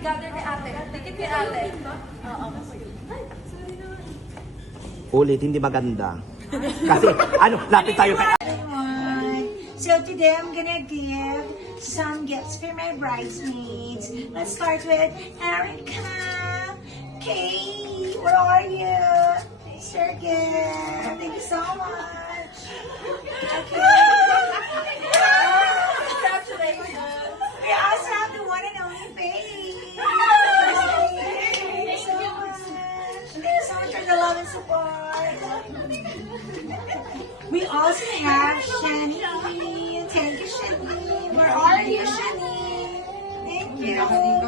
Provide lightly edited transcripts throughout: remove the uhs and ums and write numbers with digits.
gather kay ate. Tikit kay ate. Oo. Ulit, hindi maganda. Kasi, ano, lapit tayo kay... So today I'm gonna give some gifts for my bridesmaids. Let's start with Erica. Kate, where are you? Sergey, thank you so much. Okay. We also have the one and only Faye. Thank you so much. Thank you so much for the love and support. We also have Shani. Thank you, Shani. Where are you, Shani? Thank you. Okay.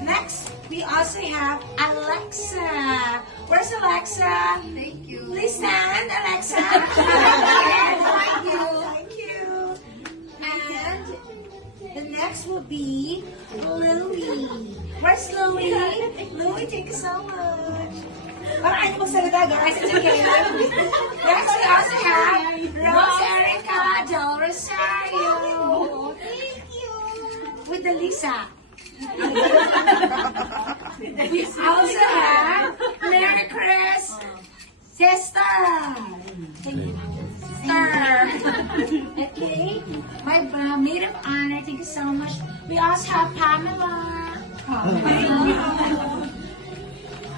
Next, we also have Alexa. Where's Alexa? Thank you. Please stand, Alexa. Thank you. Thank you. And the next will be Louie. Where's Louie? Louie, thank you so much. Parang ayaw magsalita, guys. It's okay. Next, we also have Rose Erica Del Rosario. Thank you. With the Lisa. We also have Mary Chris Sister. Okay. My maid of honor, thank you so much. We also have Pamela.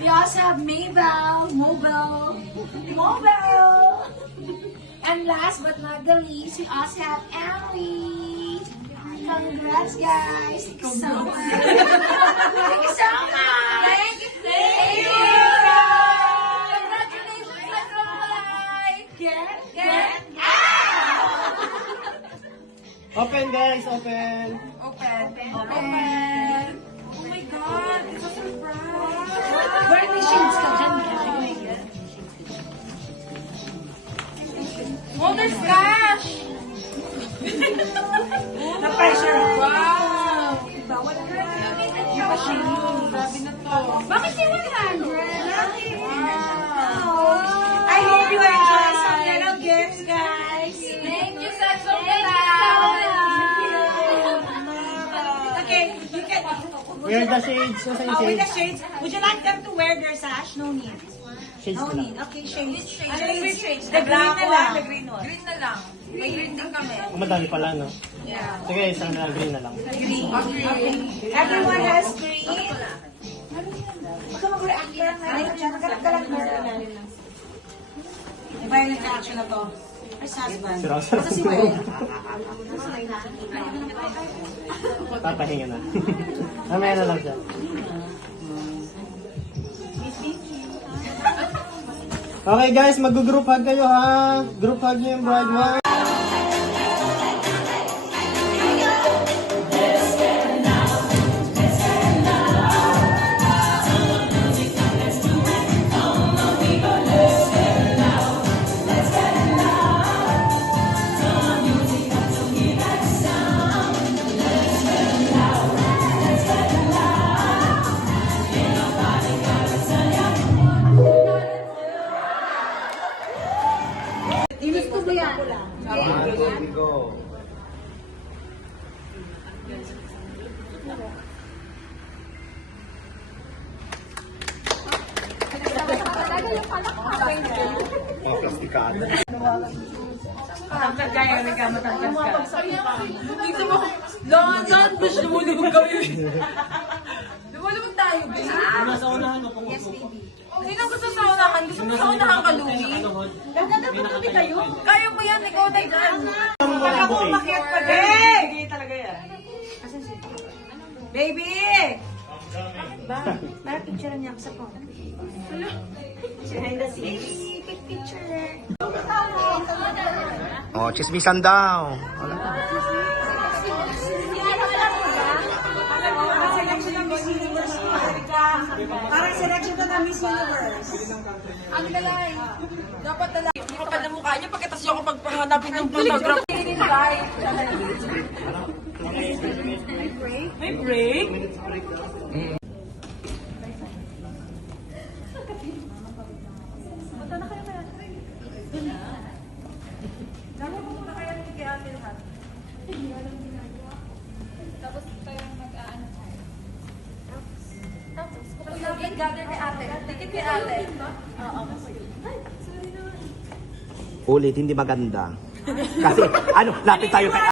We also have Mabel, Mobile. And last but not the least, we also have Emily. Congrats, guys. Thank you so much. Thank you so much. Thank you. Thank you. Congratulations, everyone. Get out. Open, guys, open. Open. Open. Oh my God, it's a surprise. Where are the shades ka dyan? Oh, there's cash. Na-pressure. Wow. Bawal na. Grabe na to. Bakit yung 100? Wow. I hope you enjoy some little gifts, guys. Thank you, Sacho Okay, you can... Wear the shades. Saan yung With the shades? shades. Would you like them to wear their sash? No need. Shades No ko lang. need. Okay, shades. Shades. The green na lang. Green na lang. May green din kami. Madami pala, no? Yeah. Sige, isang na green na lang. Green. Okay. Everyone has green. Ikaw mag-react ka lang. Magkalak ka lang. Violent reaction na to. First husband. Si Rosa. Asa si Will? Papahinga na. Mamaya na lang siya. Okay guys, mag-group hug kayo ha. Group hug niyo yung bride one. Gusto mo yan? Go. Oh, plastikado. Matangkad kaya may ka, matangkad ka. Tingnan mo, lahat gusto mo lumag kami. Lumulubog tayo, babe. Nasa unahan mo kung Sino gusto sa unahan? Gusto mo sa unahan ka, Louie? Nagkataputi kayo? Kaya mo yan, ikaw na yan. Pag ako umakyat pa din. Hindi talaga yan. Baby! Ba? Para picture niya ako sa phone. Behind the scenes. Take picture. Oh, chismisan daw. Parang selection ng Miss Universe. Parang selection na ng Miss Universe. Ang galay. Dapat na lang. Hindi ko pa na mukha niya pagkatapos yung pagpahanapin ng photograph. May break? Dami mo muna kaya kay ate lahat. Tapos gather kay ate. Dikit kay ate. Oo. Ulit, hindi maganda. Kasi, ano, lapit tayo kay...